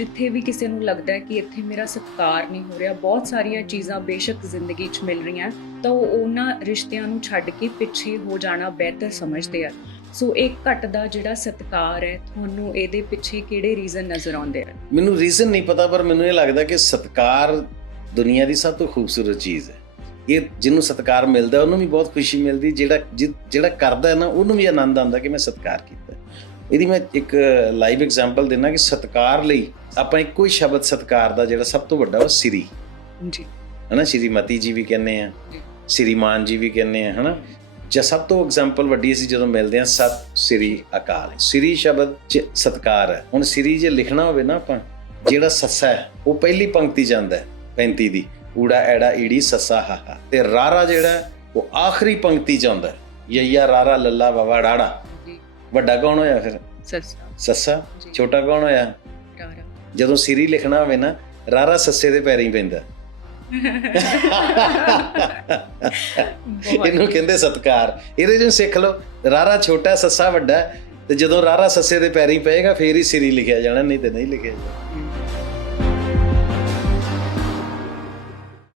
ਜਿੱਥੇ ਵੀ ਕਿਸੇ ਨੂੰ ਲੱਗਦਾ ਹੈ ਕਿ ਇੱਥੇ ਮੇਰਾ ਸਤਿਕਾਰ ਨਹੀਂ ਹੋ ਰਿਹਾ, ਬਹੁਤ ਸਾਰੀਆਂ ਚੀਜ਼ਾਂ ਬੇਸ਼ੱਕ ਜ਼ਿੰਦਗੀ 'ਚ ਮਿਲ ਰਹੀਆਂ ਤਾਂ ਉਹ ਉਹਨਾਂ ਰਿਸ਼ਤਿਆਂ ਨੂੰ ਛੱਡ ਕੇ ਪਿੱਛੇ ਹੋ ਜਾਣਾ ਬਿਹਤਰ ਸਮਝਦੇ ਆ ਸੋ ਇੱਕ ਘਟ ਦਾ ਜਿਹੜਾ ਸਤਿਕਾਰ ਹੈ, ਤੁਹਾਨੂੰ ਇਹਦੇ ਪਿੱਛੇ ਕਿਹੜੇ ਰੀਜ਼ਨ ਨਜ਼ਰ ਆਉਂਦੇ ਆ ਮੈਨੂੰ ਰੀਜ਼ਨ ਨਹੀਂ ਪਤਾ, ਪਰ ਮੈਨੂੰ ਇਹ ਲੱਗਦਾ ਕਿ ਸਤਕਾਰ ਦੁਨੀਆ ਦੀ ਸਭ ਤੋਂ ਖੂਬਸੂਰਤ ਚੀਜ਼ ਹੈ। ਇਹ ਜਿਹਨੂੰ ਸਤਕਾਰ ਮਿਲਦਾ, ਉਹਨੂੰ ਵੀ ਬਹੁਤ ਖੁਸ਼ੀ ਮਿਲਦੀ, ਜਿਹੜਾ ਜਿਹੜਾ ਕਰਦਾ ਹੈ ਨਾ, ਉਹਨੂੰ ਵੀ ਆਨੰਦ ਆਉਂਦਾ ਕਿ ਮੈਂ ਸਤਕਾਰ ਕੀਤਾ ਇਹਦੀ ਮੈਂ ਇੱਕ ਲਾਈਵ ਐਗਜ਼ਾਮਪਲ ਦਿੰਦਾ ਕਿ ਸਤਕਾਰ ਲਈ ਆਪਾਂ ਇੱਕੋ ਹੀ ਸ਼ਬਦ ਸਤਕਾਰ ਦਾ ਜਿਹੜਾ ਸਭ ਤੋਂ ਵੱਡਾ ਉਹ ਸ੍ਰੀ। ਜੀ। ਹਨਾ ਸ਼੍ਰੀਮਤੀ ਜੀ ਵੀ ਕਹਿੰਦੇ ਆ। ਸ਼੍ਰੀਮਾਨ ਜੀ ਵੀ ਕਹਿੰਦੇ ਆ ਹਨਾ। ਜਾਂ ਸਭ ਤੋਂ ਐਗਜ਼ਾਮਪਲ ਵੱਡੀ ਅਸੀਂ ਜਦੋਂ ਮਿਲਦੇ ਆ ਸਤ ਸ੍ਰੀ ਅਕਾਲ। ਸ੍ਰੀ ਸ਼ਬਦ ਚ ਸਤਕਾਰ ਹੈ। ਹੁਣ ਸ੍ਰੀ ਜੇ ਲਿਖਣਾ ਹੋਵੇ ਨਾ ਆਪਾਂ ਜਿਹੜਾ ਸੱਸਾ ਹੈ ਉਹ ਪਹਿਲੀ ਪੰਕਤੀ ਜਾਂਦਾ ਹੈ 35 ਦੀ। ਊੜਾ ਐੜਾ ਈੜੀ ਸੱਸਾ ਹਾਹਾ ਤੇ ਰਾਰਾ ਜਿਹੜਾ ਉਹ ਆਖਰੀ ਪੰਕਤੀ ਚ ਆਉਂਦਾ ਹੈ। ਯਈਆ ਰਾਰਾ ਲੱਲਾ ਡਾੜਾ। ਜੀ। ਵੱਡਾ ਕੌਣ ਹੋਇਆ ਫਿਰ? ਸੱਸਾ ਜੀ। ਛੋਟਾ ਕੌਣ ਹੋਇਆ? ਰਾਰਾ ਜਦੋਂ ਸ੍ਰੀ ਲਿਖਣਾ ਹੋਵੇ ਨਾ ਰਾਰਾ ਸੱਸੇ ਦੇ ਪੈਰੀਂ ਪੈਂਦਾ। ਇਹਨੂੰ ਕਹਿੰਦੇ ਸਤਕਾਰ। ਇਹਦੇ ਚੋਂ ਸਿੱਖ ਲਓ ਰਾਰਾ ਛੋਟਾ ਸੱਸਾ ਵੱਡਾ ਤੇ ਜਦੋਂ ਰਾਰਾ ਸੱਸੇ ਦੇ ਪੈਰੀਂ ਪਏਗਾ ਫੇਰ ਹੀ ਸ੍ਰੀ ਲਿਖਿਆ ਜਾਣਾ ਨਹੀਂ ਤੇ ਨਹੀਂ ਲਿਖਿਆ ਜਾਣਾ।